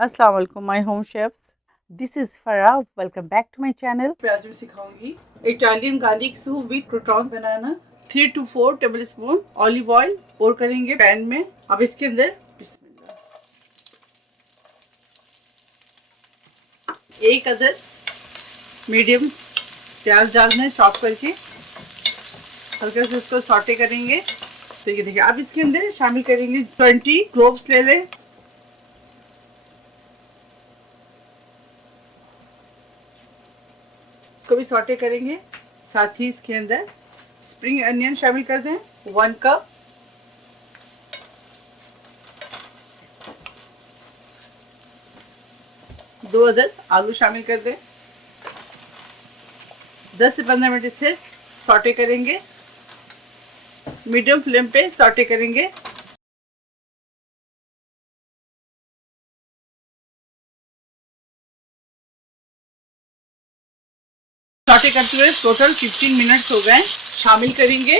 अस्सलाम वालेकुम my home chefs, this is Farah. Welcome back to my channel. आज मैं सिखाऊंगी Italian garlic soup with crouton बनाना। 3 to 4 table spoon olive oil pour करेंगे पैन में। अब इसके अंदर बिस्मिल्लाह, एक अदद मीडियम प्याज डालना है चॉप करके, हल्का से उसको सॉटे करेंगे। तो ये देखिए, अब इसके अंदर शामिल करेंगे 20 क्लोव्स ले लें, इसको भी सॉटे करेंगे। साथ ही इसके अंदर स्प्रिंग अनियन शामिल कर दें 1 कप, दो अदद आलू शामिल कर दें। 10 से 15 मिनट इसे सॉटे करेंगे, मीडियम फ्लेम पे सॉटे करेंगे। सॉटे करते हुए टोटल 15 मिनट्स हो गए। शामिल करेंगे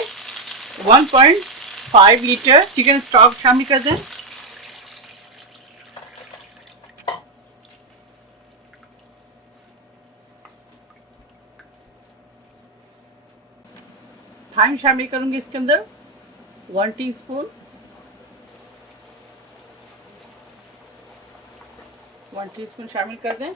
1.5 लीटर चिकन स्टॉक शामिल कर दें। थाइम शामिल करूंगी इसके अंदर 1 टीस्पून, 1 टीस्पून शामिल कर दें।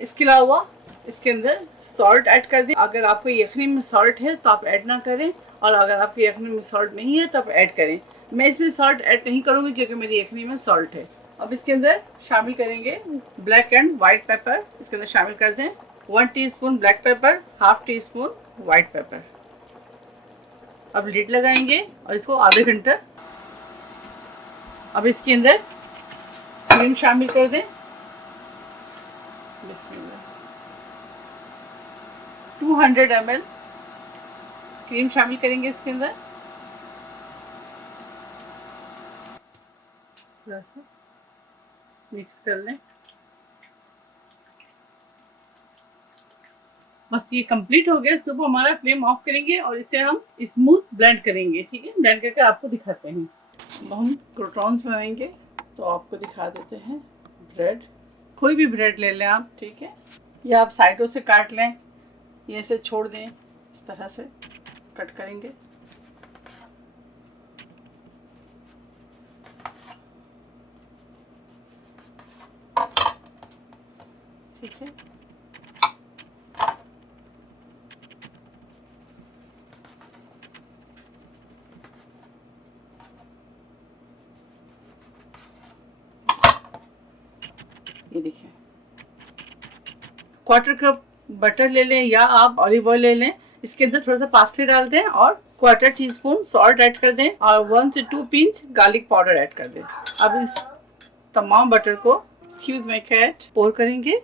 इसके अलावा इसके अंदर सॉल्ट ऐड कर दें। अगर आपको यखनी में सॉल्ट है तो आप ऐड ना करें, और अगर आपकी यखनी में सॉल्ट नहीं है तो आप ऐड करें। मैं इसमें सॉल्ट ऐड नहीं करूंगी क्योंकि मेरी यखनी में सॉल्ट है। अब इसके अंदर शामिल करेंगे ब्लैक एंड वाइट पेपर, इसके अंदर शामिल कर दें। 1 teaspoon black pepper, half tea spoon white paper. अब लिड लगाएंगे और इसको आधे घंटा। अब इसके अंदर क्रीम शामिल कर दें। बिस्मिल्लाह, 200 ml क्रीम शामिल करेंगे इसके अंदर। थोड़ा सा मिक्स कर लें। बस ये कंप्लीट हो गया। सुबह हमारा फ्लेम ऑफ करेंगे और इसे हम स्मूथ ब्लेंड करेंगे। ठीक है, ब्लेंड करके आपको दिखाते हैं। अब हम क्रोटॉन्स बनाएंगे तो आपको दिखा देते हैं। ब्रेड, कोई भी ब्रेड ले लें आप, ठीक है, या आप साइडों से काट लें, ये ऐसे छोड़ दें, इस तरह से कट करेंगे। ठीक है, ये देखिए, 1/4 कप बटर ले लें या आप ऑलिव ऑयल ले लें। इसके अंदर थोड़ा सा पार्सले डाल दें और 1/4 टीस्पून सॉल्ट ऐड कर दें और 1 से 2 पिंच गार्लिक पाउडर ऐड कर दें। अब इस तमाम बटर को एक्सक्यूज माय कैट पोर करेंगे।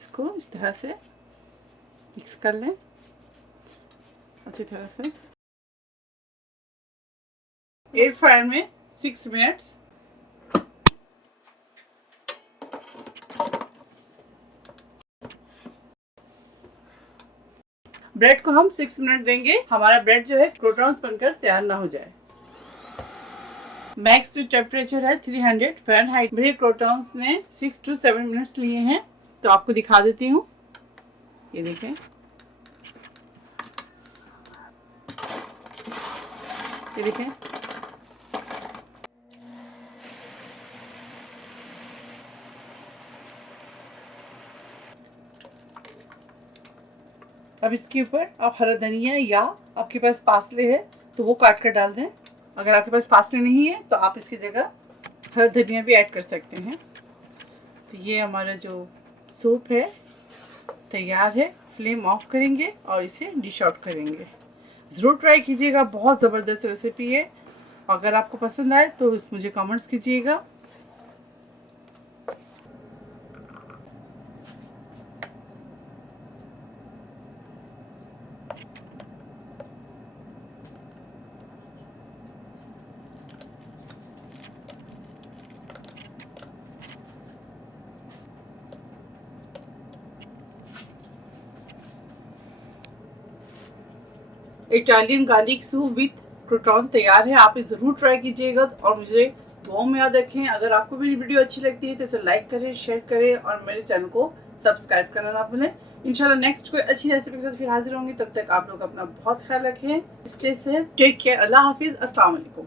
इसको इस तरह से मिक्स कर लें अच्छी तरह से। एयर फ्रायर में 6 मिनट्स। ब्रेड को हम 6 मिनट देंगे, हमारा ब्रेड जो है क्रोटॉन्स बनकर तैयार ना हो जाए। मैक्स टेम्परेचर है 300 फ़ारेनहाइट। मेरे क्रोटॉन्स ने 6 to 7 मिनट्स लिए हैं, तो आपको दिखा देती हूँ। ये देखें, ये देखें, अब इसके ऊपर आप हरा धनिया या आपके पास पार्सले है तो वो काट कर डाल दें। अगर आपके पास पार्सले नहीं है तो आप इसकी जगह हरा धनिया भी ऐड कर सकते हैं। तो ये हमारा जो सूप है तैयार है। फ्लेम ऑफ करेंगे और इसे डिश आउट करेंगे। ज़रूर ट्राई कीजिएगा, बहुत ज़बरदस्त रेसिपी है। अगर आपको पसंद आए तो मुझे कमेंट्स कीजिएगा। Italian garlic soup with crouton तैयार है। आप इसे ज़रूर ट्राई कीजिएगा और मुझे दुआओं में याद रखें। अगर आपको मेरी वीडियो अच्छी लगती है तो इसे लाइक करें, शेयर करें और मेरे चैनल को सब्सक्राइब करना ना भूलें। इंशाल्लाह नेक्स्ट कोई अच्छी रेसिपी के साथ फिर हाजिर होंगी। तब तक आप लोग अपना बहुत ख्याल रखें। स्टे सेफ, टेक केयर, अल्लाह हाफिज़, अस्सलाम वालेकुम।